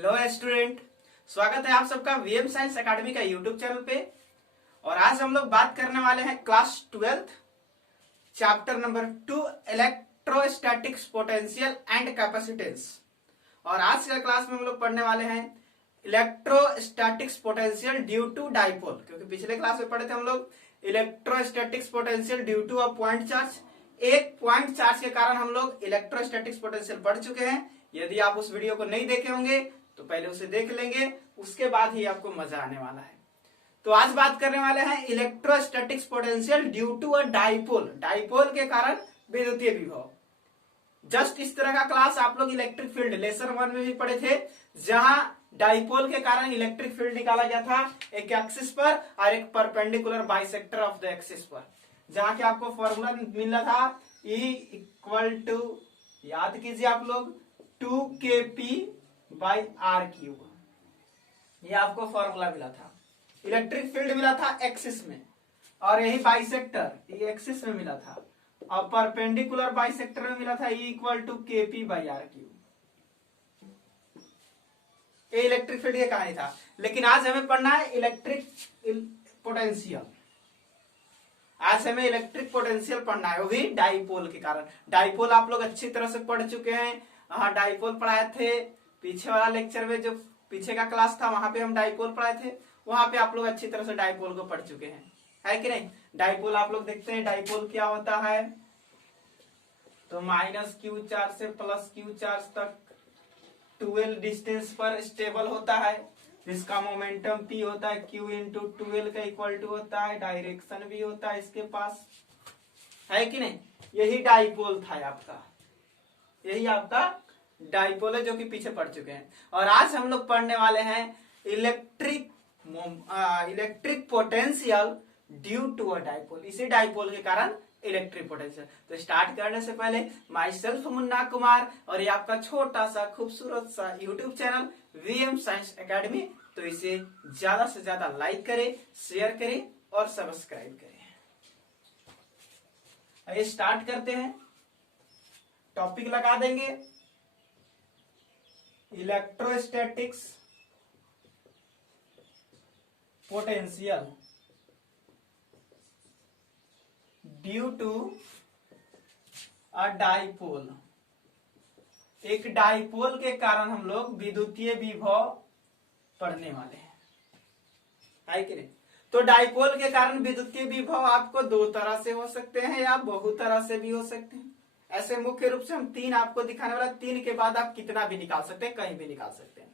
Hello student, स्वागत है आप सबका वीएम साइंस एकेडमी का यूट्यूब चैनल पे। और आज हम लोग बात करने वाले हैं class 12 chapter number 2 electrostatics potential and capacitance. और आज का क्लास में हम लोग पढ़ने वाले हैं electrostatics potential due to dipole, क्योंकि पिछले क्लास में पढ़े थे हम लोग electrostatics potential due to a point charge. एक पॉइंट चार्ज के कारण हम लोग इलेक्ट्रोस्टैटिक्स पोटेंशियल पढ़ चुके हैं। यदि आप उस वीडियो को नहीं देखे होंगे तो पहले उसे देख लेंगे, उसके बाद ही आपको मजा आने वाला है। तो आज बात करने वाले हैं electrostatics potential due to a dipole, dipole के कारण विद्युतीय विभव। जस्ट इस तरह का क्लास आप लोग इलेक्ट्रिक फील्ड लेसन 1 में भी पढ़े थे, जहां डाइपोल के कारण इलेक्ट्रिक फील्ड निकाला गया था एक एक्सिस पर और एक perpendicular bisector of the axis पर, जहां के आपको फॉर्मूला मिला था E इक्वल टू, याद कीजिए आप लोग, 2kp/r³। ये आपको फॉर्मूला मिला था। इलेक्ट्रिक फील्ड मिला था एक्सिस में, और यही बाइसेक्टर ये एक्सिस में मिला था, और परपेंडिकुलर बाइसेक्टर में मिला था E इक्वल टू kp/r³। ये इलेक्ट्रिक फील्ड ये कहानी था। लेकिन आज हमें पढ़ना है इलेक्ट्रिक पोटेंशियल। आज हमें इलेक्ट्रिक पोटेंशियल पढ़ना है, वो भी डाइपोल के कारण। डाइपोल आप लोग अच्छी तरह से पढ़ चुके हैं। हाँ, डाइपोल पढ़ाए थे पीछे वाला लेक्चर में, जो पीछे का क्लास था वहां पे हम डाइपोल पढ़ाए थे। वहां पे आप लोग अच्छी तरह से डाइपोल को पढ़ चुके हैं, है कि नहीं। डाइपोल आप लोग देखते हैं, डाइपोल क्या होता है। तो -q चार्ज से +q चार्ज तक 12 डिस्टेंस पर स्टेबल होता है, जिसका मोमेंटम p होता है q इंटू 12 का इक्वल टू होता है, डायरेक्शन भी होता है इसके पास, है कि नहीं। यही डाइपोल था आपका, यही आपका डाइपोल है जो कि पीछे पढ़ चुके हैं। और आज हम लोग पढ़ने वाले हैं electric potential due to a dipole, इसी डाइपोल के कारण इलेक्ट्रिक पोटेंशियल। तो स्टार्ट करने से पहले माई सेल्फ मुन्ना कुमार, और ये आपका छोटा सा खूबसूरत सा YouTube channel VM science academy. तो इसे ज्यादा से ज्यादा लाइक करें, शेयर करें और सब्सक्राइब करें। आइए स्टार्ट करते हैं, टॉपिक लगा देंगे electrostatics potential due to a dipole. एक डाइपोल के कारण हम लोग विद्युतीय विभव पढ़ने वाले हैं, है कि नहीं। तो डाइपोल के कारण विद्युतीय विभव आपको दो तरह से हो सकते हैं या बहु तरह से भी हो सकते हैं। ऐसे मुख्य रूप से हम 3 आपको दिखाने वाला, 3 के बाद आप कितना भी निकाल सकते हैं, कहीं भी निकाल सकते हैं।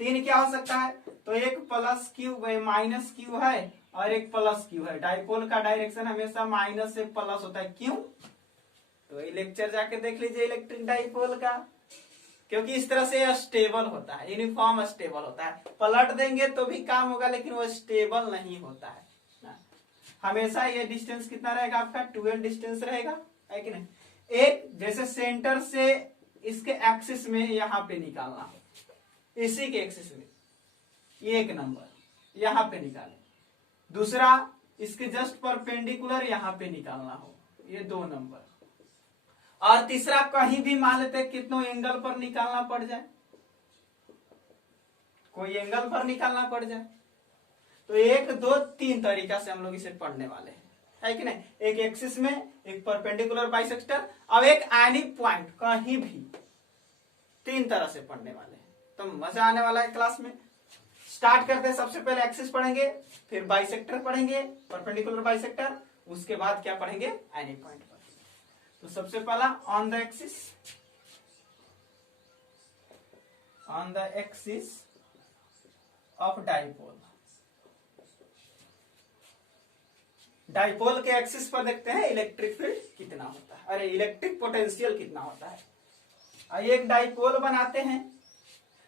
3 क्या हो सकता है, तो एक +q है और एक +q है। डाइपोल का डायरेक्शन हमेशा माइनस से प्लस होता है, क्यों। तो ये लेक्चर जाके देख लीजिए इलेक्ट्रिक डाइपोल का, क्योंकि इस तरह से स्टेबल होता है, यूनिफॉर्म स्टेबल होता है। पलट देंगे तो भी काम होगा, लेकिन वो स्टेबल नहीं होता है। हमेशा ये डिस्टेंस कितना रहेगा आपका, 12 डिस्टेंस रहेगा, है कि नहीं। एक जैसे सेंटर से इसके एक्सिस में यहां पे निकालना हो, इसी के एक्सिस में एक नंबर यहां पे निकाले, दूसरा इसके जस्ट परपेंडिकुलर यहां पे निकालना हो, ये 2 नंबर, और तीसरा कहीं भी मान लेते कितनों एंगल पर निकालना पड़ जाए, कोई एंगल पर निकालना पड़ जाए। तो 1 2 3 तरीका से हम लोग इसे पढ़ने वाले हैं, है कि नहीं। एक एक्सिस में, एक परपेंडिकुलर बाइसेक्टर, अब एक एनी पॉइंट कहीं भी, 3 तरह से पढ़ने वाले हैं। तो मजा आने वाला है क्लास में। स्टार्ट करते हैं, सबसे पहले एक्सिस पढ़ेंगे, फिर बाइसेक्टर पढ़ेंगे, परपेंडिकुलर बाइसेक्टर, उसके बाद क्या पढ़ेंगे, एनी पॉइंट पर। तो सबसे पहला on the axis of dipole. Dipole के एक्सिस पर देखते हैं इलेक्ट्रिक फील्ड कितना होता है, अरे इलेक्ट्रिक पोटेंशियल कितना होता है। आइए एक डाइपोल बनाते हैं।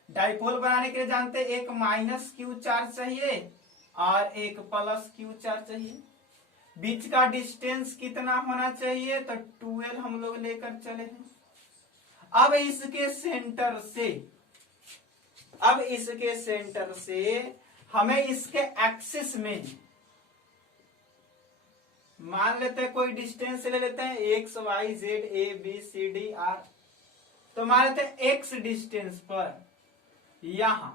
डाइपोल बनाने के लिए जानते हैं एक -q चार्ज चाहिए और एक +q चार्ज चाहिए। बीच का डिस्टेंस कितना होना चाहिए, तो 12 हम लोग लेकर चले हैं। अब इसके सेंटर से हमें इसके एक्सिस में मान लेते हैं, कोई डिस्टेंस ले लेते हैं, x y z a b c d r। तो मान लेते हैं x डिस्टेंस पर यहां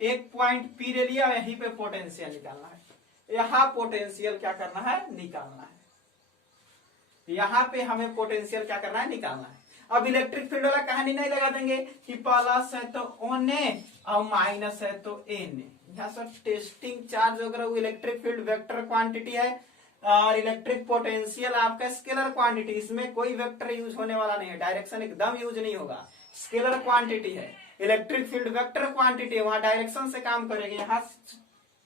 एक पॉइंट पी ले लिया, यहीं पे पोटेंशियल निकालना है। यहां पोटेंशियल क्या करना है, निकालना है। यहां पे हमें पोटेंशियल क्या करना है, निकालना है। अब इलेक्ट्रिक फील्ड वाला कहानी नहीं लगा देंगे कि प्लस है तो ओन ए और माइनस है तो एन ए। यहाँ सब टेस्टिंग चार्ज वगैरह वो इलेक्ट्रिक फील्ड वेक्टर क्वांटिटी है और इलेक्ट्रिक पोटेंशियल आपका स्केलर क्वांटिटी। इसमें कोई वेक्टर यूज होने वाला नहीं है, डायरेक्शन एकदम यूज नहीं होगा। स्केलर क्वांटिटी है, इलेक्ट्रिक फील्ड वेक्टर क्वांटिटी है, वहां डायरेक्शन से काम करेंगे, यहाँ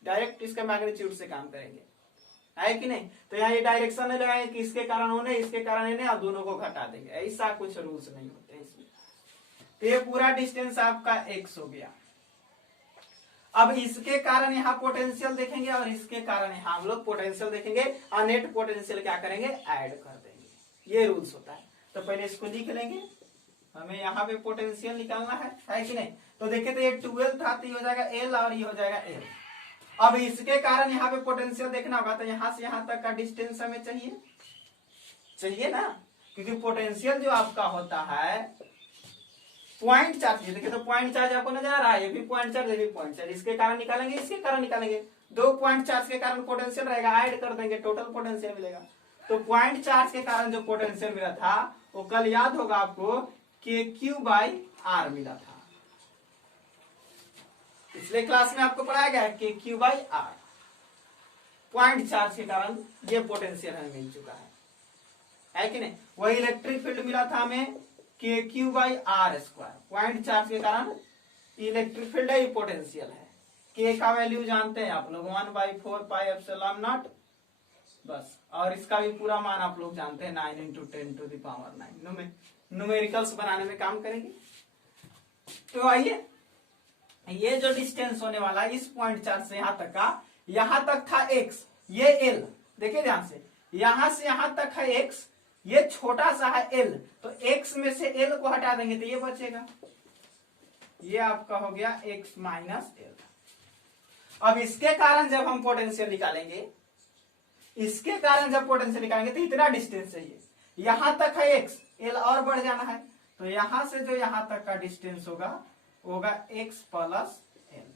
डायरेक्ट इसके मैग्नीट्यूड से काम करेंगे, है कि नहीं। तो यहाँ ये डायरेक्शन नहीं लगाएंगे कि इसके कारण होने इसके कारण इन्हें और दोनों को घटा देंगे, ऐसा कुछ रूल्स नहीं होते हैं इसमें। तो ये पूरा डिस्टेंस आपका x हो गया। अब इसके कारण यहाँ पोटेंशियल देखेंगे और इसके कारण यहाँ हम लोग पोटेंशियल देखेंगे और नेट पोटेंशियल क्या करेंगे, ऐड कर देंगे। ये रूल्स होता है। तो पहले इसको लिख लेंगे, हमें यहाँ पे पोटेंशियल निकालना है कि नहीं। तो देखिए तो ये 12 था तो ये हो जाएगा L और ये हो जाएगा L। अब इसके कारण यहाँ पे पोटेंशियल देखना होगा, तो यहाँ से यहाँ तक का डिस्टेंस हमें चाहिए ना, क्योंकि पोटेंशियल जो आपका होता है पॉइंट चार्ज। देखिए तो पॉइंट चार्ज आपको नजर आ रहा है, ये भी पॉइंट चार्ज, ये भी पॉइंट चार्ज। इसके कारण निकालेंगे, इसके कारण निकालेंगे। 2 पॉइंट चार्ज के कारण पोटेंशियल रहेगा, ऐड कर देंगे, टोटल पोटेंशियल मिलेगा। तो पॉइंट चार्ज के कारण जो पोटेंशियल मिला था वो कल याद होगा आपको KQ/R मिला था। पिछले क्लास में आपको पढ़ाया गया है KQ/R। पॉइंट चार्ज के कारण ये पोटेंशियल हमें मिल चुका है कि नहीं। वही इलेक्ट्रिक फील्ड मिला था हमें KQ/R²। पॉइंट चार्ज के कारण इलेक्ट्रिक फील्ड है, पोटेंशियल है। K का वैल्यू जानते हैं आप लोग 1/4πε0 बस, और इसका भी पूरा मान आप लोग जानते हैं 9 × 10⁹ न्यूमेरिकल्स बनाने में काम करेंगे। तो आइए, ये जो डिस्टेंस होने वाला है इस पॉइंट चार्ज से यहां तक था x, ये l। देखिए ध्यान से यहां तक है x, ये छोटा सा है l, तो x में से l को हटा देंगे तो ये बचेगा, ये आपका हो गया x - l। अब इसके कारण जब हम पोटेंशियल निकालेंगे, तो इतना डिस्टेंस चाहिए, यहां तक है x, l और बढ़ जाना है, तो यहां से जो यहां तक का डिस्टेंस होगा x + l।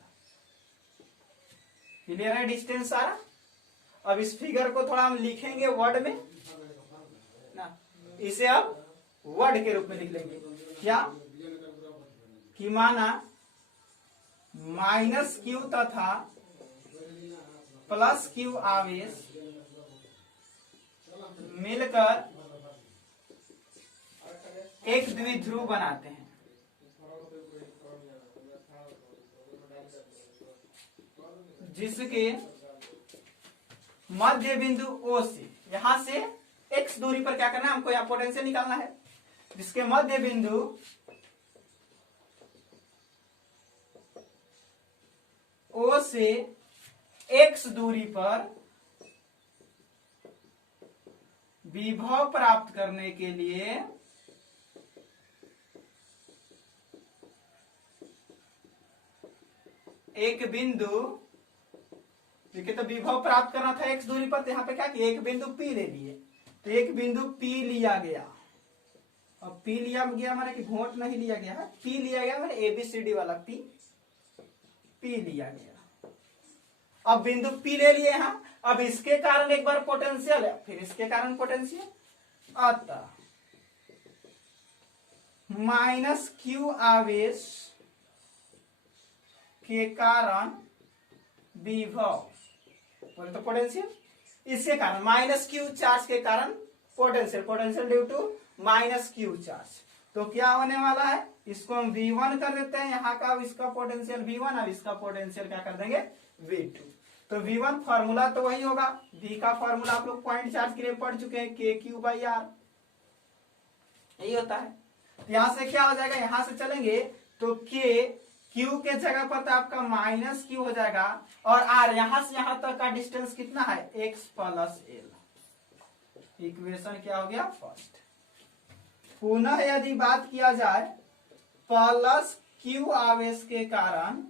क्लियर है डिस्टेंस सारा। अब इस फिगर को थोड़ा हम लिखेंगे वर्ड में ना, इसे अब वर्ड के रूप में लिख लेंगे। क्या कि माना -q तथा +q आवेश मिलकर एक द्विध्रुव बनाते हैं। जिसके मध्य बिंदु O से, यहां से x दूरी पर क्या करना है हमको, यहाँ पोटेंशियल निकालना है। जिसके मध्य बिंदु O से x दूरी पर विभव प्राप्त करने के लिए एक बिंदु, देखिए तो विभव प्राप्त करना था x दूरी पर, तो यहाँ पे क्या किया, एक बिंदु P ले लिए। तो एक बिंदु P लिया गया। अब P लिया गया माने कि घोट नहीं लिया गया है, P लिया गया माने ABCD वाला P लिया गया। अब बिंदु P ले लिए यहाँ। अब इसके कारण एक बार पोटेंशियल है, फिर इसके कारण पोटेंशियल, अतः -q आवेश के कारण विभव, बोले तो पोटेंशियल, इसके कारण -q चार्ज के कारण potential due to -q charge. तो क्या होने वाला है, इसको हम V1 कर देते हैं यहाँ का, इसका पोटेंशियल V1, अब इसका पोटेंशियल क्या कर देंगे V2। तो V1 फॉर्मूला तो वही होगा, V का फॉर्मूला आप लोग पॉइंट चार्ज के लिए पढ़ चुके हैं, KQ/R यही होता है। तो यहां से क्या हो जाएगा, यहां से चलेंगे तो Q के जगह पर तो आपका -q हो जाएगा, और R यहां से यहां तक का डिस्टेंस कितना है, x + l। इक्वेशन क्या हो गया फर्स्ट। पुनः यदि बात किया जाए +q आवेश के कारण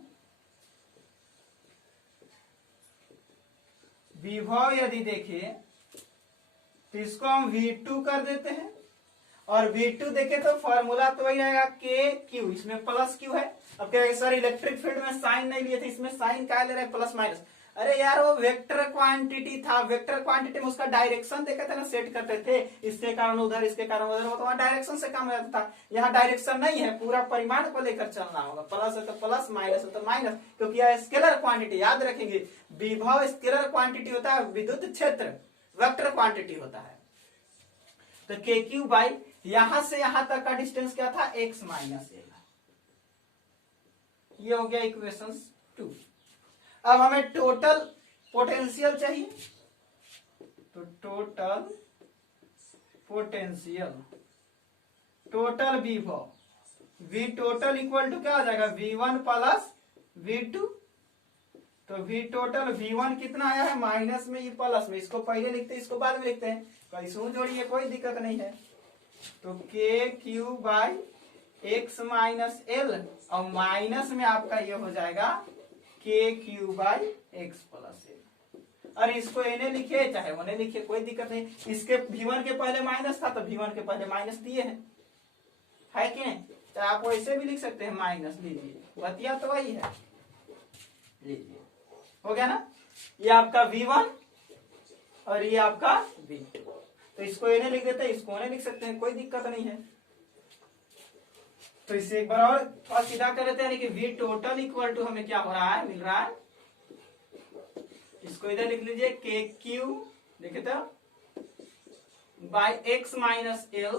विभव यदि देखें तो इसको हम V2 कर देते हैं, और V2 देखे तो फॉर्मूला तो वही आएगा के क्यू, इसमें प्लस क्यू है। अब क्या है सर इलेक्ट्रिक फील्ड में साइन नहीं लिए थे, इसमें साइन क्या ले रहे हैं प्लस माइनस। अरे यार वो वेक्टर क्वांटिटी था, वेक्टर क्वांटिटी में उसका डायरेक्शन देखे थे ना, सेट करते थे, इसके कारण उधर इसके कारण उधर, वो तो वहां डायरेक्शन से काम हो जाता था। यहाँ डायरेक्शन नहीं है, पूरा परिमाण को लेकर चलना होगा, प्लस है तो प्लस, माइनस है तो माइनस, क्योंकि यह स्केलर क्वांटिटी याद रखेंगे। विभव स्केलर क्वांटिटी होता है, विद्युत क्षेत्र वेक्टर क्वांटिटी होता है। तो के क्यू बाई यहां से यहां तक का डिस्टेंस क्या था, एक्स माइनस एल। ये हो गया इक्वेशन 2। अब हमें टोटल पोटेंशियल चाहिए, तो टोटल पोटेंशियल, टोटल विभव, V टोटल इक्वल टू क्या हो जाएगा, V1 प्लस V2। तो V टोटल V1 कितना आया है, माइनस में, ये प्लस में, इसको पहले लिखते हैं इसको बाद में लिखते हैं, कैसे जोड़िए कोई दिक्कत नहीं है। तो के Q by x minus L, और माइनस में आपका ये हो जाएगा के Q by x plus L. और इसको एने लिखे चाहे उन्हें लिखे कोई दिक्कत नहीं, इसके V1 के पहले माइनस था तो V1 के पहले माइनस दिए हैं, है कि नहीं। तो आप वैसे भी लिख सकते हैं माइनस, लीजिए बतिया तो वही है, लीजिए हो गया ना। ये आपका V1 और ये आपका V2, तो इसको एने लिख देते हैं, इसको एने लिख सकते हैं, कोई दिक्कत नहीं है। तो इसे एक बार और सीधा कर लेते हैं कि V टोटल इक्वल टू हमें क्या हो रहा है, मिल रहा है, इसको इधर लिख लीजिए के क्यू लिखे तो बाई एक्स माइनस एल,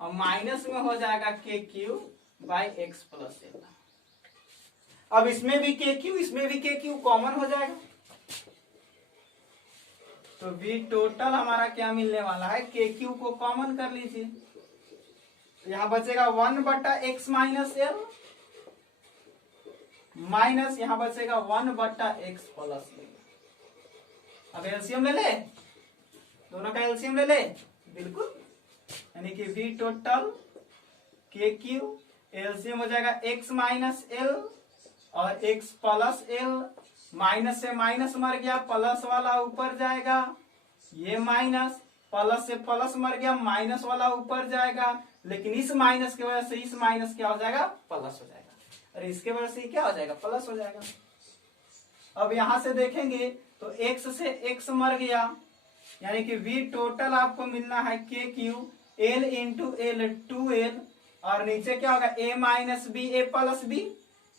और माइनस में हो जाएगा के Q by x plus L. अब इसमें भी के क्यू, इसमें भी के क्यू कॉमन हो जाएगा, तो V टोटल हमारा क्या मिलने वाला है, के क्यू को कॉमन कर लीजिए, यहां बचेगा 1 बट्टा एक्स माइनस एल, माइनस यहां बचेगा 1 बट्टा एक्स प्लस एल। अब एलसीएम ले ले, दोनों का एलसीएम ले ले, बिल्कुल, यानी कि V टोटल के क्यू एलसीएम हो जाएगा एक्स माइनस एल और एक्स प्लस एल, माइनस से माइनस मर गया, प्लस वाला ऊपर जाएगा, ये माइनस, प्लस से प्लस मर गया, माइनस वाला ऊपर जाएगा, लेकिन इस माइनस की वजह से इस माइनस क्या हो जाएगा, प्लस हो जाएगा, और इसके वजह से क्या हो जाएगा, प्लस हो जाएगा। अब यहां से देखेंगे तो x से x मर गया, यानी कि V टोटल आपको मिलना है K Q L into L 2l, और नीचे क्या होगा a minus B A plus B,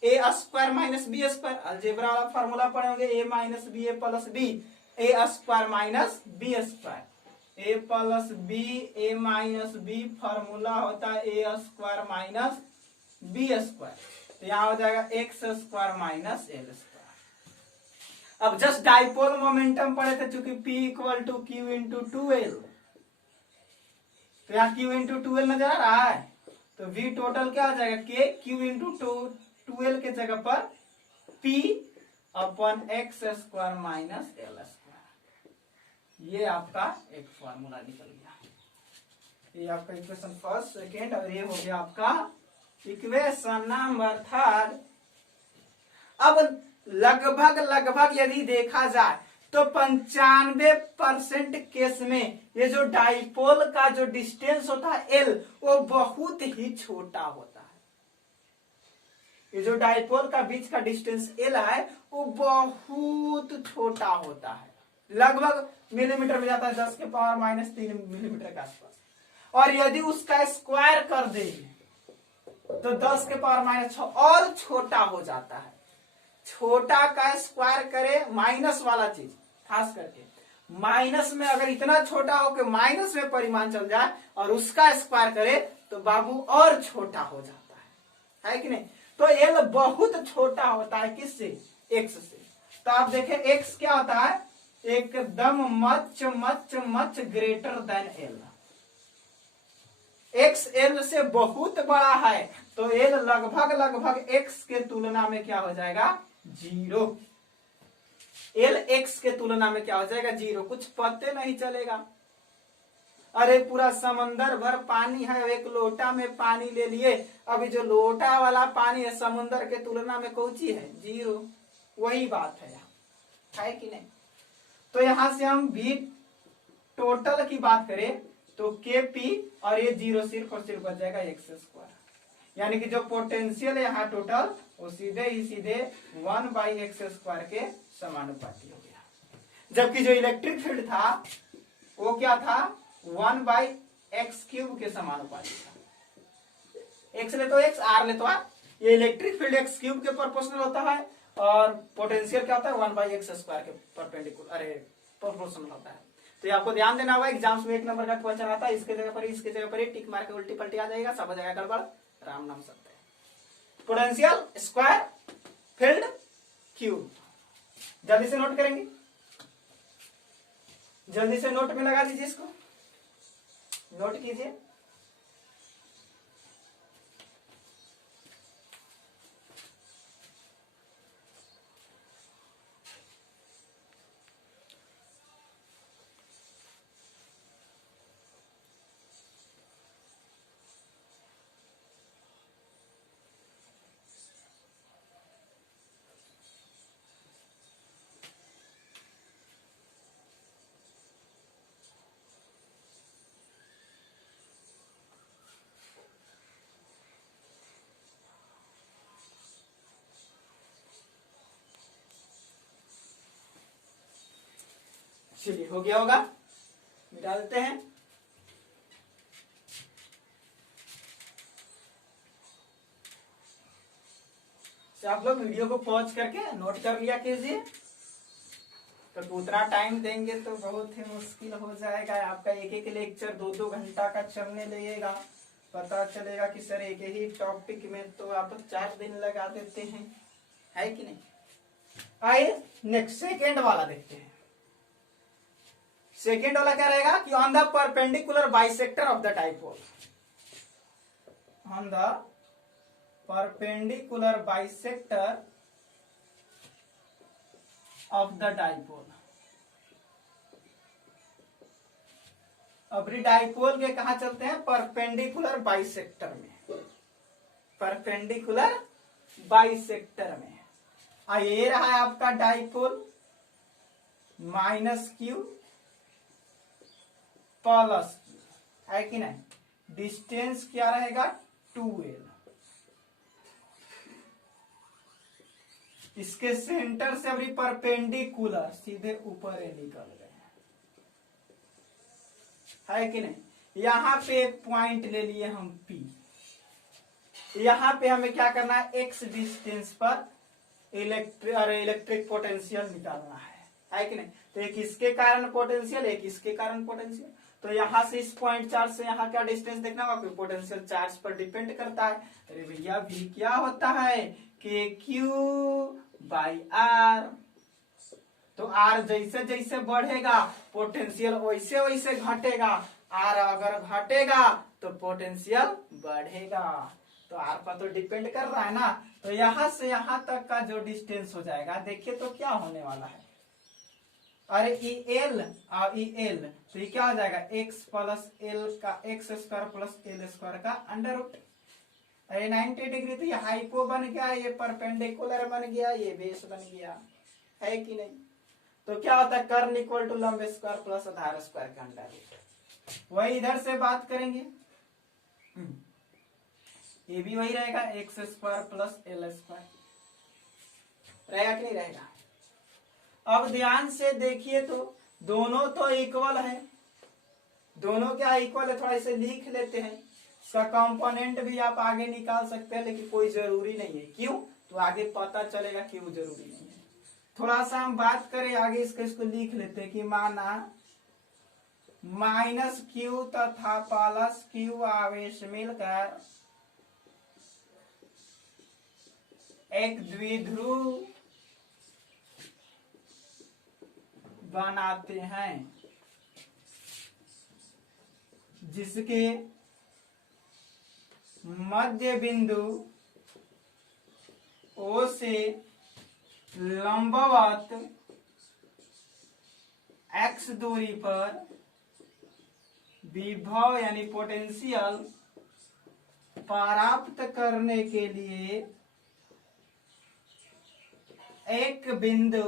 A square minus B square, algebra वाला फार्मूला पढ़े होंगे, a minus B A plus B, A square minus B square, A plus B A minus B formula होता है A square minus B square, तो यहाँ हो जाएगा X square minus L square. अब जस्ट डाइपोल मोमेंटम पढ़े थे, चूंकि P equal to Q into 2l, तो यहाँ Q इंटू 2l नजर आ रहा है, तो V टोटल क्या हो जाएगा, के क्यू इंटू 2l के जगह पर P upon x square minus L square. ये आपका एक फॉर्मूला निकल गया, ये आपका इक्वेशन फर्स्ट सेकेंड, और ये हो गया आपका इक्वेशन नंबर 3। अब लगभग यदि देखा जाए तो 95% केस में ये जो डाइपोल का जो डिस्टेंस होता है एल, वो बहुत ही छोटा होता है। ये जो डाइपोल का बीच का डिस्टेंस एल है वो बहुत छोटा होता है, लगभग मिलीमीटर में जाता है, 10 के पावर माइनस 3 मिलीमीटर के आसपास। और यदि उसका स्क्वायर कर दे तो 10 के पावर माइनस 6 और छोटा हो जाता है। छोटा का स्क्वायर करे, माइनस वाला चीज खास करके माइनस में अगर इतना छोटा हो कि माइनस में परिमाण चल जाए और उसका स्क्वायर करे तो बाबू और छोटा हो जाता है कि नहीं। तो एल बहुत छोटा होता है, किससे, एक्स से। तो आप देखें एक्स क्या होता है, एकदम much much much greater than L. X L से बहुत बड़ा है, तो एल लगभग एक्स के तुलना में क्या हो जाएगा, 0। एल एक्स के तुलना में क्या हो जाएगा, 0, कुछ पते नहीं चलेगा। अरे पूरा समंदर भर पानी है, एक लोटा में पानी ले लिए, अभी जो लोटा वाला पानी है समुंदर के तुलना में कौची है, 0। वही बात है यहाँ, है कि नहीं। तो यहां से हम भी टोटल की बात करें तो के पी और ये 0 सिर्फ और सिर्फ बच जाएगा एक्स स्क्वायर, यानी कि जो पोटेंशियल है यहाँ टोटल वो सीधे ही सीधे 1/x² के समानुपाती हो गया, जबकि जो इलेक्ट्रिक फील्ड था वो क्या था 1/x³ के समानुपाती था। एक्स ले तो एक्स, आर ले तो आर। ये इलेक्ट्रिक फील्ड x³ के प्रोपोर्शनल होता है और पोटेंशियल क्या होता है 1/x² के प्रोपोर्शनल होता है। तो ये आपको ध्यान देना होगा, एग्जाम्स में 1 नंबर का क्वेश्चन आता है, इसके जगह पर इसके जगह पर टिक मार के उल्टी पलटी आ जाएगा, सब हो जाएगा गड़बड़, राम नाम सत्य है। पोटेंशियल स्क्वायर फील्ड क्यूब, जल्दी से नोट करेंगे, जल्दी से नोट में लगा दीजिए, इसको नोट कीजिए। चलिए हो गया होगा, मिटा देते हैं। तो आप लोग वीडियो को पॉज करके नोट कर लिया कीजिए, तो उतना टाइम देंगे तो बहुत ही मुश्किल हो जाएगा आपका। एक एक लेक्चर 2-2 घंटा का चलने लगेगा, पता चलेगा कि सर एक ही टॉपिक में तो आप 4 दिन लगा देते हैं, है कि नहीं। आइए नेक्स्ट सेकेंड वाला देखते हैं। सेकेंड वाला क्या रहेगा कि on the perpendicular bisector of the dipole, on the perpendicular bisector of the dipole. अब डाइपोल के कहा चलते हैं परपेंडिकुलर बाइसेक्टर में, परपेंडिकुलर बाइसेक्टर में। ये रहा है आपका डाइपोल -q प्लस q, है कि नहीं। डिस्टेंस क्या रहेगा 2l, इसके सेंटर से अभी परपेंडिकुलर सीधे ऊपर निकल गए, है कि नहीं। यहां पे एक पॉइंट ले लिए हम P, यहां पे हमें क्या करना है x डिस्टेंस पर इलेक्ट्रिक पोटेंशियल निकालना है कि नहीं। तो एक इसके कारण पोटेंशियल, एक इसके कारण पोटेंशियल। तो यहां से इस पॉइंट चार्ज से यहाँ क्या डिस्टेंस देखना होगा, पोटेंशियल चार्ज पर डिपेंड करता है। अरे भैया भी क्या होता है KQ/R, तो R जैसे जैसे बढ़ेगा पोटेंशियल वैसे वैसे घटेगा, R अगर घटेगा तो पोटेंशियल बढ़ेगा। तो R पर तो डिपेंड कर रहा है ना। तो यहां से यहां तक का जो डिस्टेंस हो जाएगा, देखिए तो क्या होने वाला है, अरे EL और EL, तो ये क्या हो जाएगा x प्लस l का x² प्लस l² का अंडर रूट। अरे 90 डिग्री, तो ये हाइपो बन गया, ये परपेंडिकुलर बन गया, ये बेस बन गया, है कि नहीं। तो क्या होता है कर्ल इक्वल टू लंब स्क्वायर प्लस आधार स्क्वायर का अंडर रूट। वही इधर से बात करेंगे, ये भी वही रहेगा x² प्लस l² रहेगा कि नहीं रहेगा। अब ध्यान से देखिए तो दोनों तो इक्वल है, दोनों क्या इक्वल है, थोड़ा इसे लिख लेते हैं। इसका कंपोनेंट भी आप आगे निकाल सकते हैं, लेकिन कोई जरूरी नहीं है। क्यों, तो आगे पता चलेगा क्यों जरूरी नहीं है। थोड़ा सा हम बात करें आगे, इसको लिख लेते हैं कि माना -q तथा +q आवेश मिलकर एक द्विध्रुव बनाते हैं, जिसके मध्य बिंदु O से लंबवत x दूरी पर विभव यानी पोटेंशियल प्राप्त करने के लिए एक बिंदु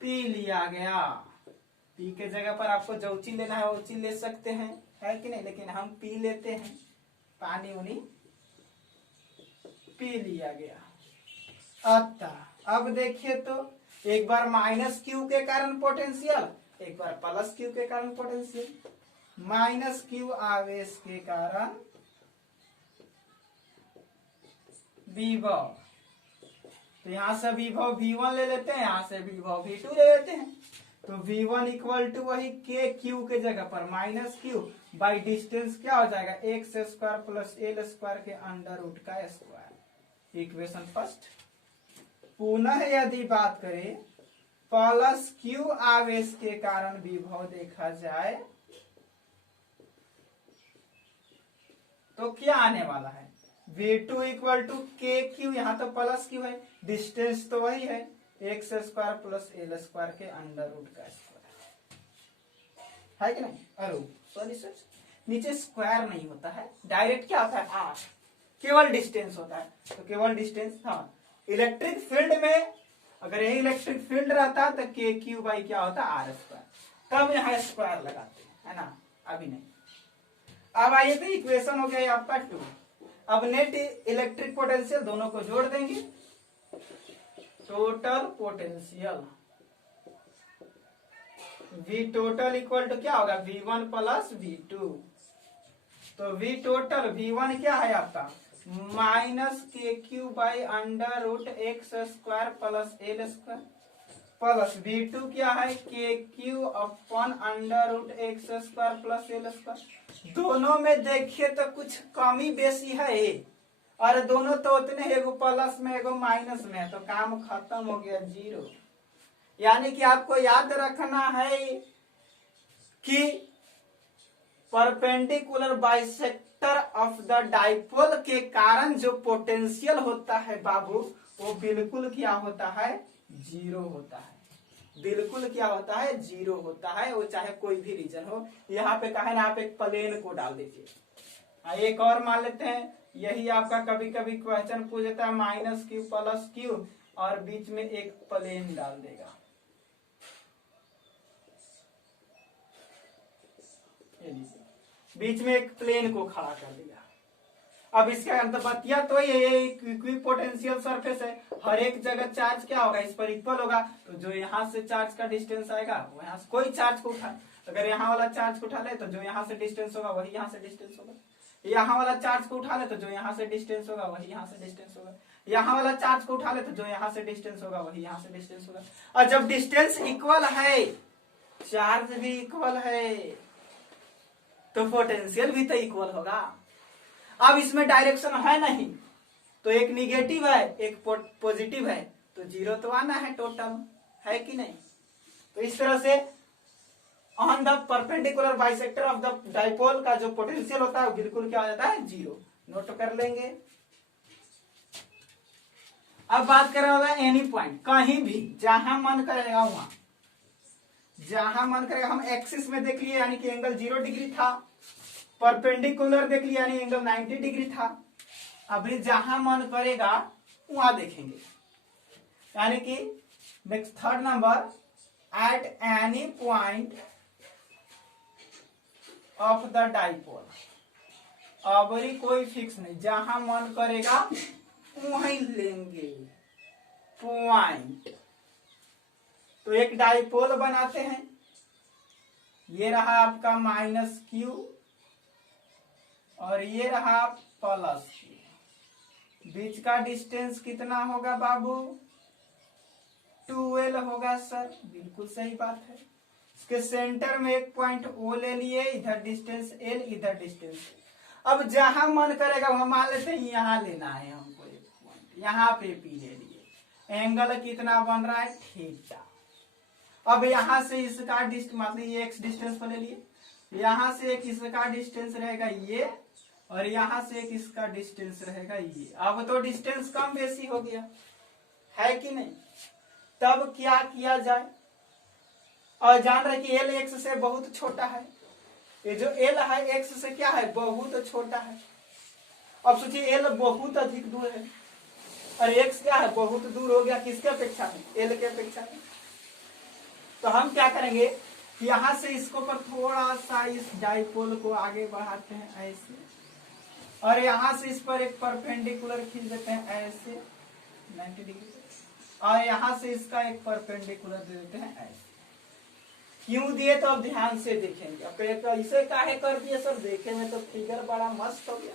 P लिया गया, पी के जगह पर आपको जो चीज लेना है वो चीज ले सकते हैं, है कि नहीं, लेकिन हम पी लेते हैं, पानी उनी पी लिया गया। अब देखिए तो एक बार माइनस क्यू के कारण पोटेंशियल, एक बार प्लस क्यू के कारण पोटेंशियल। माइनस क्यू आवेश के कारण विभव, तो यहां से विभव V1 ले लेते हैं, यहां से विभव V2 ले लेते हैं। तो V1 इक्वल टू वही के क्यू के जगह पर माइनस क्यू बाई डिस्टेंस क्या हो जाएगा, X square plus L square के अंडर रूट का स्क्वायर। Equation first. पुनः यदि बात करें प्लस क्यू आवेश के कारण विभव देखा जाए तो क्या आने वाला है, V2 equal to K Q, यहां तो प्लस क्यू है, डिस्टेंस तो वही है x square plus L square के अंडर रूट का स्क्वायर, है कि नहीं। अरे सॉरी सर, नीचे स्क्वायर नहीं होता है, डायरेक्ट क्या होता है आर, केवल डिस्टेंस होता है, तो केवल डिस्टेंस। हाँ, इलेक्ट्रिक फील्ड में अगर यही इलेक्ट्रिक फील्ड रहता तो के क्यू बाई क्या होता आर स्क्वायर, तब यहाँ स्क्वायर लगाते हैं, है ना, अभी नहीं। अब आइए तो इक्वेशन हो गया आपका 2। अब नेट इलेक्ट्रिक पोटेंशियल दोनों को जोड़ देंगे, total potential V total equal to क्या होगा, V1 प्लस V2। तो V टोटल V1 क्या है आपका minus K Q by under root X square plus L square, plus V2 क्या है के क्यू अपन under root X square plus L square. दोनों में देखिए तो कुछ कमी बेसी है, और दोनों तो उतने, एगो प्लस में एगो माइनस में, तो काम खत्म हो गया, जीरो। यानी कि आपको याद रखना है कि perpendicular bisector of the dipole के कारण जो पोटेंशियल होता है बाबू, वो बिल्कुल क्या होता है, जीरो होता है, बिल्कुल क्या होता है, जीरो होता है, वो चाहे कोई भी रीजन हो। यहाँ पे कहा ना, आप एक प्लेन को डाल दीजिए। एक और मान लेते हैं, यही आपका कभी कभी क्वेश्चन पूछ देता है माइनस क्यू प्लस क्यू, और बीच में एक प्लेन डाल देगा, बीच में एक प्लेन को खड़ा कर दिया। अब इसका बतिया तो ये इक्विपोटेंशियल सरफेस है, हर एक जगह चार्ज क्या होगा, इस पर इक्वल होगा, तो जो यहाँ से चार्ज का डिस्टेंस आएगा वो यहाँ से कोई चार्ज को उठा, अगर यहाँ वाला चार्ज को उठा ले तो जो यहाँ से डिस्टेंस होगा वही यहाँ से डिस्टेंस होगा, यहाँ वाला चार्ज को उठा ले तो जो यहाँ से डिस्टेंस होगा वही यहाँ से डिस्टेंस होगा, यहाँ वाला चार्ज को उठा ले तो जो यहाँ से डिस्टेंस होगा वही यहाँ से डिस्टेंस होगा। और जब डिस्टेंस इक्वल है, चार्ज भी इक्वल है, तो पोटेंशियल भी तो इक्वल होगा। अब इसमें डायरेक्शन है नहीं, तो एक निगेटिव है एक पॉजिटिव है, तो जीरो तो आना है टोटल, है कि नहीं। तो इस तरह से on the perpendicular bisector of the dipole का जो पोटेंशियल होता है वो बिल्कुल क्या हो जाता है, जीरो। नोट कर लेंगे। अब बात कर रहा होगा एनी पॉइंट, कहीं भी जहां मन करेगा वहां, जहां मन करेगा। हम एक्सिस में देख लिए यानी कि एंगल 0 डिग्री था, परपेंडिकुलर देख लिया यानी एंगल 90 डिग्री था। अभी जहां मन करेगा वहां देखेंगे, यानी कि next third number, at any point of the dipole. अबरी कोई फिक्स नहीं, जहां मन करेगा वहीं लेंगे पॉइंट। तो एक डाइपोल बनाते हैं, ये रहा आपका माइनस क्यू और ये रहा प्लस क्यू। बीच का डिस्टेंस कितना होगा बाबू, 2L होगा सर, बिल्कुल सही बात है। इसके सेंटर में एक पॉइंट O ले लिए, इधर डिस्टेंस L, इधर डिस्टेंस L। अब जहां मन करेगा वहां मान लेते हैं यहां लेना है हमको एक पॉइंट, यहाँ पे P ले लिए। एंगल कितना बन रहा है, थीटा। अब यहां से इसका डिस्टेंस, मतलब ये x डिस्टेंस पर ले लिए, यहां से एक इसका डिस्टेंस रहेगा ये, और यहां से एक इसका डिस्टेंस रहेगा ये। अब तो डिस्टेंस कम बेसी हो गया, है कि नहीं। तब क्या किया जाए, और जान रहे कि L x से बहुत छोटा है, ये जो L है x से क्या है, बहुत छोटा है। अब सोचिए L बहुत अधिक दूर है और x क्या है, बहुत दूर हो गया, किसके अपेक्षा में, L के अपेक्षा में। तो हम क्या करेंगे, यहां से इसको पर थोड़ा सा इस डाइपोल को आगे बढ़ाते हैं ऐसे, और यहां से इस पर एक परपेंडिकुलर खींच देते हैं ऐसे 90 डिग्री, और यहां से इसका एक परपेंडिकुलर दे देते हैं ऐसे। क्यों दिए तो अब ध्यान से देखेंगे। अब इसे काहे कर दिए सर, देखे में तो फिगर बड़ा मस्त हो गया।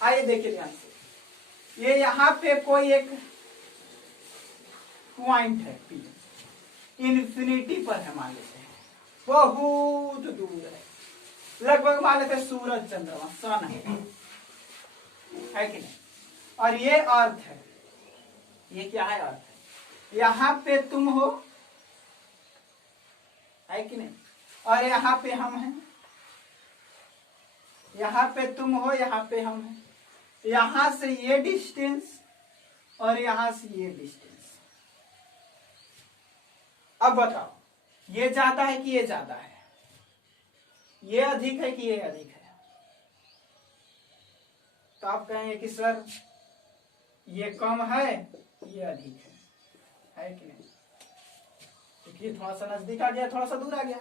आइए देखिए ध्यान से, ये यहाँ पे कोई एक पॉइंट है P, इन्फिनिटी पर है मान लेते हैं, बहुत दूर है, लगभग मान लेते हैं सूरज चंद्रमा सन है कि नहीं, और ये अर्थ है, ये क्या है अर्थ है, यहाँ पे तुम हो है कि नहीं, और यहाँ पे हम हैं, यहाँ पे तुम हो, यहाँ पे हम हैं, यहां से ये डिस्टेंस और यहां से ये डिस्टेंस। अब बताओ ये ज्यादा है कि ये ज्यादा है, ये अधिक है कि ये अधिक है? तो आप कहेंगे कि सर ये कम है ये अधिक है कि नहीं? देखिए थोड़ा सा नजदीक आ गया, थोड़ा सा दूर आ गया।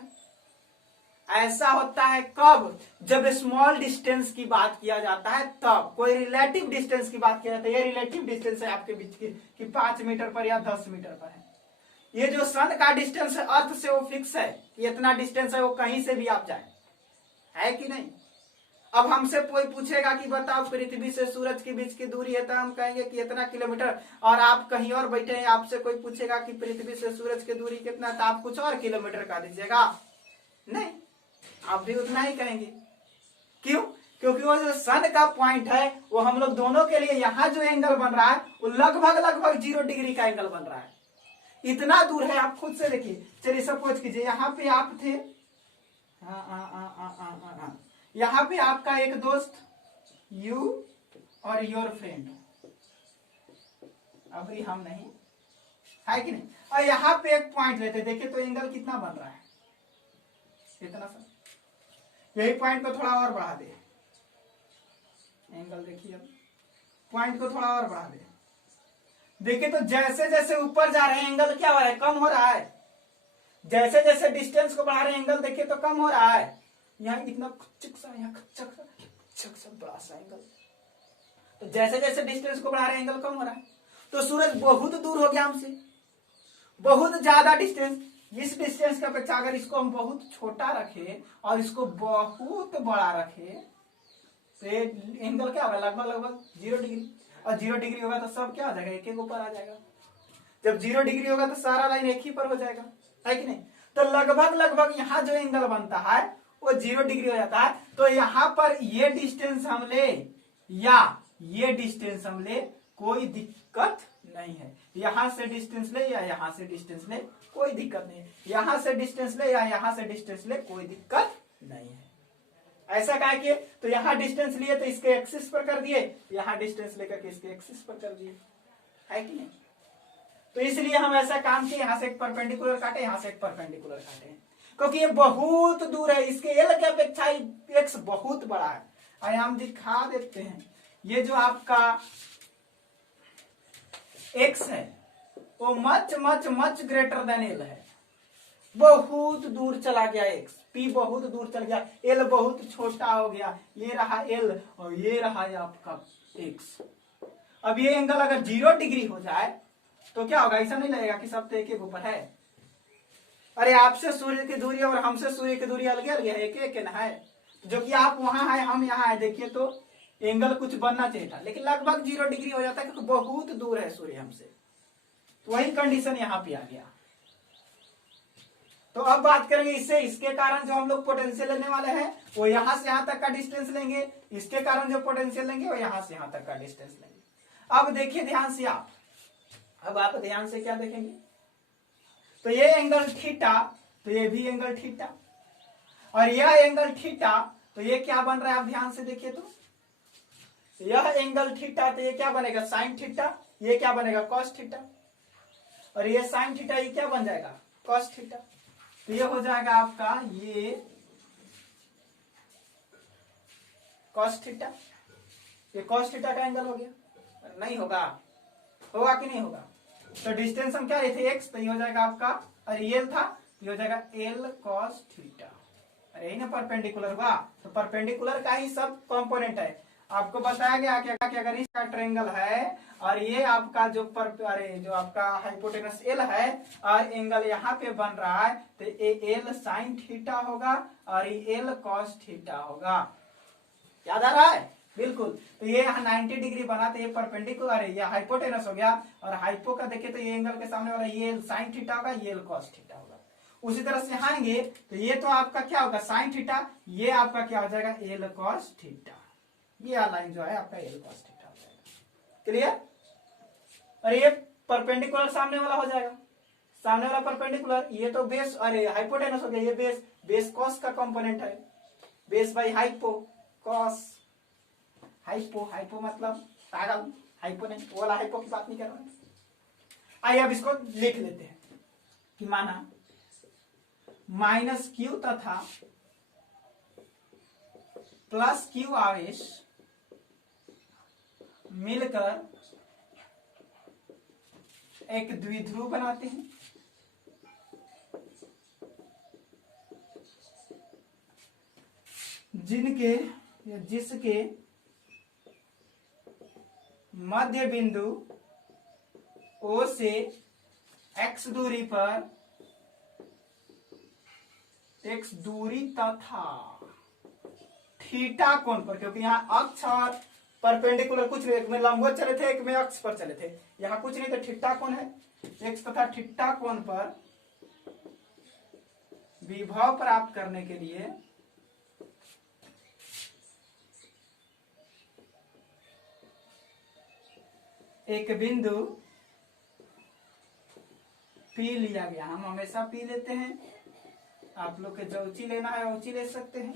ऐसा होता है कब? जब स्मॉल डिस्टेंस की बात किया जाता है तब। कोई रिलेटिव डिस्टेंस की बात किया जाता है, ये रिलेटिव डिस्टेंस है आपके बीच की कि 5 मीटर पर या 10 मीटर पर है। ये जो सन का डिस्टेंस है अर्थ से वो फिक्स है कि इतना डिस्टेंस है, वो कहीं से भी आप जाए, है कि नहीं? अब हमसे कोई पूछेगा कि बताओ पृथ्वी से सूरज के बीच की दूरी है, तो हम कहेंगे कि इतना किलोमीटर, और आप कहीं और बैठे हैं, आपसे कोई पूछेगा कि पृथ्वी से सूरज की दूरी कितना, तो आप कुछ और किलोमीटर का दीजिएगा, नहीं, आप भी उतना ही कहेंगे। क्यों? क्योंकि वो जो सन का पॉइंट है वो हम लोग दोनों के लिए यहाँ जो एंगल बन रहा है वो लगभग 0 डिग्री का एंगल बन रहा है। इतना दूर है, आप खुद से देखिए। चलिए सपोज कीजिए यहाँ पे आप थे, यहाँ पे आपका एक दोस्त यू और योर फ्रेंड, अभी हम नहीं, है कि नहीं? और यहाँ पे एक पॉइंट लेते, देखिए तो एंगल कितना बन रहा है, इतना सा। यही पॉइंट को थोड़ा और बढ़ा दे, एंगल देखिए, अब पॉइंट को थोड़ा और बढ़ा दे, देखिए तो जैसे जैसे ऊपर जा रहे हैं एंगल क्या हो रहा है, कम हो रहा है। जैसे जैसे डिस्टेंस को बढ़ा रहे हैं एंगल देखिए तो कम हो रहा है। यहाँ इतना खच्चक सा, यहाँ खच्चक सा बड़ा सा एंगल, तो जैसे जैसे डिस्टेंस को बढ़ा रहे हैं एंगल कम हो रहा है। तो सूरज बहुत दूर हो गया हमसे, बहुत ज्यादा डिस्टेंस। इस डिस्टेंस की अपेक्षा अगर इसको हम बहुत छोटा रखे और इसको बहुत बड़ा रखे तो एंगल क्या होगा, लगभग 0 डिग्री। और 0 डिग्री होगा तो सब क्या हो जाएगा, एक एक ऊपर आ जाएगा। जब 0 डिग्री होगा तो सारा लाइन एक ही पर हो जाएगा, है कि नहीं? तो लगभग यहाँ जो एंगल बनता है वो 0 डिग्री हो जाता है। तो यहाँ पर ये डिस्टेंस हम ले या ये डिस्टेंस हम ले, कोई दिक्कत नहीं है। यहां से डिस्टेंस ले या यहां से डिस्टेंस ले, कोई दिक्कत नहीं है। यहां से डिस्टेंस ले या यहां से डिस्टेंस ले, कोई दिक्कत नहीं है। ऐसा क्या किए, तो यहाँ डिस्टेंस लिए तो इसके एक्सिस पर कर दिए, यहाँ डिस्टेंस लेकर के इसके एक्सिस पर कर दिए, है कि नहीं? तो इसलिए हम ऐसा काम किए, यहाँ से एक परपेंडिकुलर काटे, यहाँ से एक परपेंडिकुलर काटे, क्योंकि ये बहुत दूर है, इसके एल की अपेक्षा एक्स बहुत बड़ा है। और हम दिखा देते हैं, ये जो आपका एक्स है वो मच ग्रेटर देन एल है, बहुत दूर चला गया एक्स, पी बहुत दूर चल गया, एल बहुत छोटा हो गया, ये रहा एल और ये रहा आपका एक्स। अब ये एंगल अगर 0 डिग्री हो जाए तो क्या होगा, ऐसा नहीं लगेगा कि सब तो एक एक ऊपर है। अरे आपसे सूर्य की दूरी और हमसे सूर्य की दूरी अलग अलग है, एक एक ना है, जो कि आप वहां है हम यहाँ है, देखिए तो एंगल कुछ बनना चाहिए था, लेकिन लगभग 0 डिग्री हो जाता है क्योंकि बहुत दूर है सूर्य हमसे। तो वही कंडीशन यहाँ पे आ गया। तो अब बात करेंगे इससे, इसके कारण जो हम लोग पोटेंशियल लेने वाले हैं वो यहां से यहां तक का डिस्टेंस लेंगे, इसके कारण जो पोटेंशियल लेंगे वो यहां से यहां तक का डिस्टेंस लेंगे। अब देखिए ध्यान से आप, अब आप ध्यान से क्या देखेंगे, तो ये एंगल थीटा, तो ये भी एंगल थीटा, और यह एंगल थीटा, तो ये क्या बन रहा है, आप ध्यान से देखिए तो यह एंगल थीटा, तो ये क्या बनेगा, साइन थीटा, ये क्या बनेगा, कॉस थीटा, और ये साइन थीटा, ये क्या बन जाएगा, कॉस थीटा। तो ये हो जाएगा आपका ये कॉस थीटा, ये कॉस थीटा का एंगल हो गया। नहीं होगा, होगा कि नहीं होगा? तो डिस्टेंस हम क्या लेते एक्स, तो ये हो जाएगा आपका, और ये था ये हो जाएगा एल कॉस थीटा। अरे यही ना परपेंडिकुलर हुआ, तो परपेंडिकुलर का ही सब कंपोनेंट है। आपको बताया गया कि अगर इसका ट्रायंगल है और ये आपका जो जो आपका हाइपोटेनस एल है और एंगल यहाँ पे बन रहा है, तो ये एल साइन थीटा होगा और ये एल कॉस थीटा होगा। याद आ रहा है? बिल्कुल। तो ये यहाँ 90 डिग्री बना, तो ये परपेंडिकुलर है, ये हाइपोटेनस हो गया। और हाइपो का देखिए तो ये एंगल के सामने वाला ये एल साइन थीटा होगा, ये एल कॉस थीटा होगा। उसी तरह से यहाँ आएंगे तो ये तो आपका क्या होगा साइन थीटा, ये आपका क्या हो जाएगा एल कॉस थीटा। ये लाइन जो है आपका एल कॉस थीटा हो जाएगा। क्लियर? और ये परपेंडिकुलर सामने वाला हो जाएगा, सामने वाला परपेंडिकुलर। ये तो बेस अरे हाइपोटेनस हो गया, ये बेस, बेस कॉस का कंपोनेंट है, base by hypo cos. Hypo, hypo मतलब पागल, हाइपो नहीं, वो वाला हाइपो की बात नहीं कर रहा है। आइए अब इसको लिख लेते हैं कि माना माइनस क्यू तथा प्लस क्यू आवेश मिलकर एक द्विध्रुव बनाते हैं जिनके या जिसके मध्य बिंदु O से x दूरी पर x दूरी तथा थीटा कोण पर, क्योंकि यहाँ अक्ष और परपेंडिकुलर कुछ नहीं, एक में लंबवत चले थे, एक में अक्ष पर चले थे, यहाँ कुछ नहीं, तो थीटा कोण है x तथा थीटा कोण पर विभव प्राप्त करने के लिए एक बिंदु P लिया गया। हम हमेशा P लेते हैं, आप लोग के जो ऊंची लेना है ऊंची ले सकते हैं।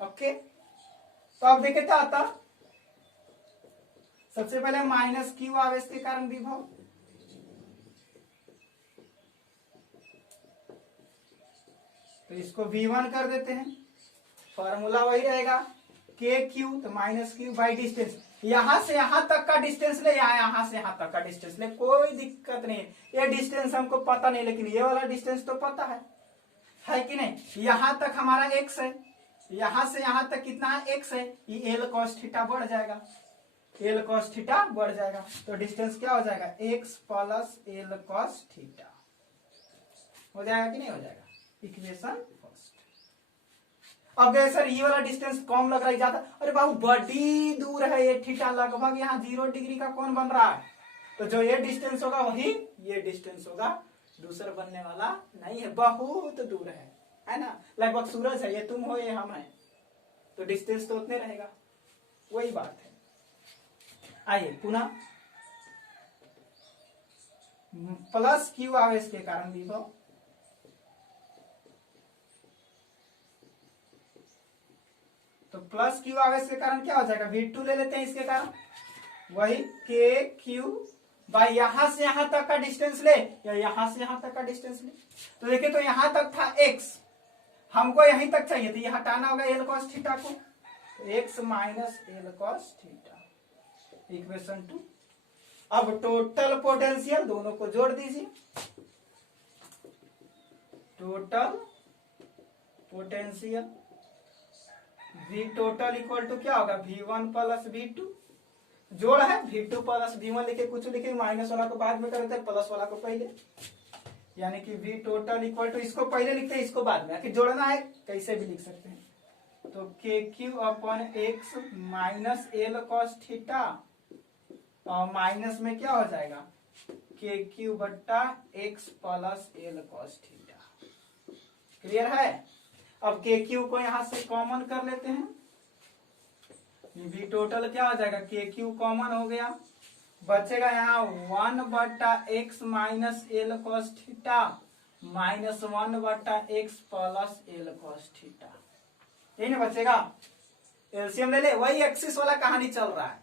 ओके, तो अब देखे क्या आता, सबसे पहले माइनस क्यू आवेश के कारण विभव, तो इसको V1 कर देते हैं, फॉर्मूला वही रहेगा के क्यू, तो माइनस क्यू बाई डिस्टेंस। यहां से यहां तक का डिस्टेंस ले, यहां से यहां तक का डिस्टेंस ले, कोई दिक्कत नहीं है। ये डिस्टेंस हमको पता नहीं, लेकिन ये वाला डिस्टेंस तो पता है कि नहीं। यहां तक हमारा x है, यहां से यहां तक कितना है x है, ये एल कॉस थीटा बढ़ जाएगा, एल कॉस थीटा बढ़ जाएगा, तो डिस्टेंस क्या हो जाएगा x plus L cos theta हो जाएगा कि नहीं हो जाएगा। Equation first. अब सर ये वाला डिस्टेंस कम लग रहा है ज्यादा, अरे बाबू बड़ी दूर है ये थीटा, लगभग यहाँ 0 डिग्री का कोण बन रहा है, तो जो ये डिस्टेंस होगा वही ये डिस्टेंस होगा, दूसरा बनने वाला नहीं है, बहुत दूर है ना। लगभग सूरज है, ये तुम हो ये हम है, तो डिस्टेंस तो उतने रहेगा, वही बात है। आइए पुनः प्लस क्यू आवेश के कारण विभव, तो प्लस क्यू आवेश के कारण क्या हो जाएगा V2 ले लेते हैं, इसके कारण वही के क्यू बाई यहां से यहां तक का डिस्टेंस ले या यहां से यहां तक का डिस्टेंस ले। तो देखिए तो यहां तक था x, हमको यहीं तक चाहिए, तो ये हटाना होगा एल कॉस थीटा को, तो x minus L cos theta, equation 2। अब टोटल पोटेंशियल दोनों को जोड़ दीजिए, total potential V total equal to क्या होगा V1 प्लस V2, जोड़ है V2 प्लस V1 लिखे, कुछ लिखे, माइनस वाला को बाद में करते हैं, प्लस वाला को पहले, यानी कि V टोटल इक्वल टू, इसको पहले लिखते हैं इसको बाद में, आखिर जोड़ना है कैसे भी लिख सकते हैं, तो के Q upon x minus L cos theta, और माइनस में क्या हो जाएगा के क्यू बट्टा x plus L cos theta. Clear है? अब के क्यू को यहां से कॉमन कर लेते हैं, V टोटल क्या हो जाएगा के क्यू कॉमन हो गया, बचेगा यहाँ 1 बट्टा x minus L cos theta minus 1 बट्टा x plus L cos theta, यही ना बचेगा। एलसीएम ले ले, वही एक्सिस वाला कहानी चल रहा है,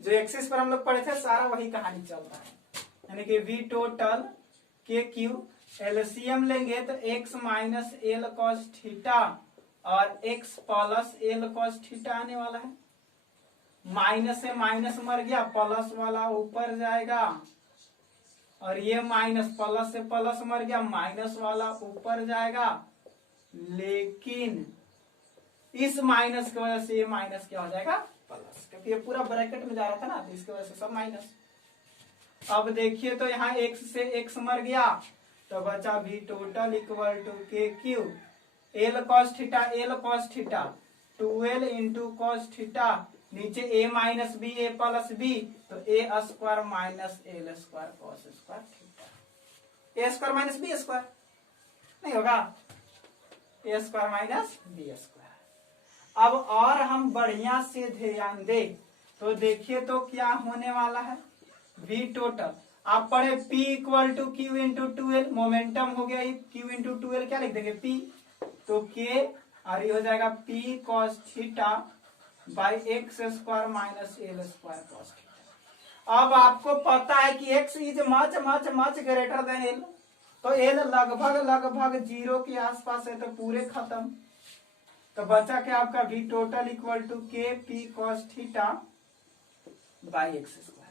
जो एक्सिस पर हम लोग पढ़े थे सारा वही कहानी चल रहा है, यानी कि V टोटल के क्यू एलसीएम लेंगे तो x minus L cos theta और x plus L cos theta आने वाला है, माइनस से माइनस मर गया, प्लस वाला ऊपर जाएगा और ये माइनस, प्लस से प्लस मर गया, माइनस वाला ऊपर जाएगा, लेकिन इस माइनस की वजह से ये माइनस क्या हो जाएगा, प्लस, क्योंकि ये पूरा ब्रैकेट में जा रहा था ना, तो इसकी वजह से सब माइनस। अब देखिए तो यहाँ x से x मर गया, तो बचा v total equal to K Q L cos theta, L cos theta 2l into cos theta, नीचे a minus B A plus B, तो a square minus L square cos square theta, a square minus B square नहीं होगा, a square minus B square. अब और हम बढ़िया से ध्यान दे तो देखिए तो क्या होने वाला है, v टोटल आप पढ़े p equal to Q into two L, momentum हो गया q इंटू टू एल, क्या लिख देंगे p, तो k और ये हो जाएगा p cos theta by x square minus L square cos theta. अब आपको पता है कि x is much much much greater than l, तो l लगभग लगभग 0 के आसपास है, तो पूरे खत्म। तो बचा क्या आपका v टोटल इक्वल टू के p cos theta by x square.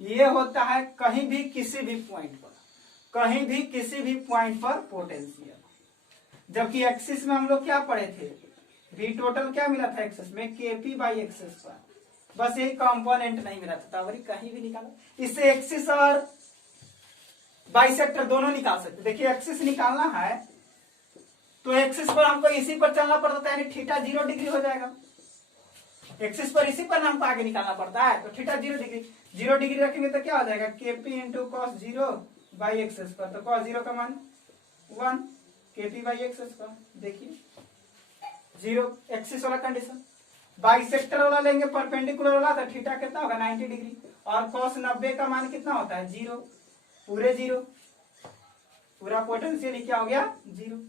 ये होता है कहीं भी किसी भी पॉइंट पर, कहीं भी किसी भी पॉइंट पर पोटेंशियल। जबकि एक्सिस में हम लोग क्या पढ़े थे, v टोटल क्या मिला था एक्सिस में, kp बाई एक्स स्क्वायर, बस यही कंपोनेंट नहीं मिला था, कहीं भी निकाला। इससे एक्सिस और बाइसेक्टर दोनों निकाल सकते। देखिए एक्सिस निकालना है तो एक्सिस पर हमको इसी पर चलना पड़ता था, यानी थीटा 0 डिग्री हो जाएगा। एक्सिस पर इसी पर हमको आगे निकालना पड़ता है, तो थीटा 0 डिग्री, 0 डिग्री रखेंगे तो क्या हो जाएगा, KP into cos 0 by x square, तो कॉस 0 का मान 1 केपी बाई एक्स स्क्वायर। देखिए 0 एक्सिस वाला कंडीशन, बाइसेक्टर वाला लेंगे परपेंडिकुलर वाला, तो थीटा कितना होगा 90 डिग्री, और कॉस 90 का मान कितना होता है 0, पूरे 0, पूरा पोटेंशियल क्या हो गया 0।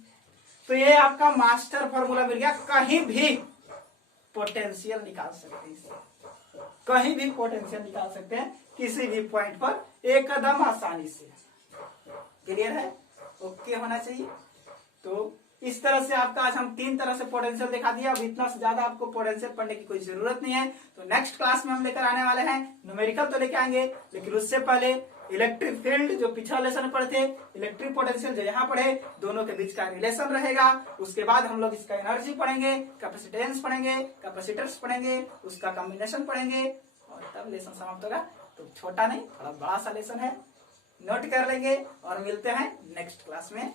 तो ये आपका मास्टर फॉर्मूला मिल गया, कहीं भी पोटेंशियल निकाल सकते हैं, कहीं भी पोटेंशियल निकाल सकते हैं किसी भी पॉइंट पर एकदम आसानी से। क्लियर है, ओके होना चाहिए। तो इस तरह से आपका आज हम 3 तरह से पोटेंशियल दिखा दिया। अब इतना से ज्यादा आपको पोटेंशियल पढ़ने की कोई जरूरत नहीं है। तो नेक्स्ट क्लास में हम लेकर आने वाले हैं न्यूमेरिकल तो लेके आएंगे, लेकिन उससे पहले इलेक्ट्रिक फील्ड जो पिछला लेसन पढ़े थे, इलेक्ट्रिक पोटेंशियल जो यहाँ पढ़े, दोनों के बीच का रिलेशन रहेगा। उसके बाद हम लोग इसका एनर्जी पढ़ेंगे, कैपेसिटेंस पढ़ेंगे, कैपेसिटर्स पढ़ेंगे, उसका कॉम्बिनेशन पढ़ेंगे, और तब लेसन समाप्त होगा। तो छोटा नहीं, थोड़ा बड़ा सा लेसन है, नोट कर लेंगे और मिलते हैं नेक्स्ट क्लास में।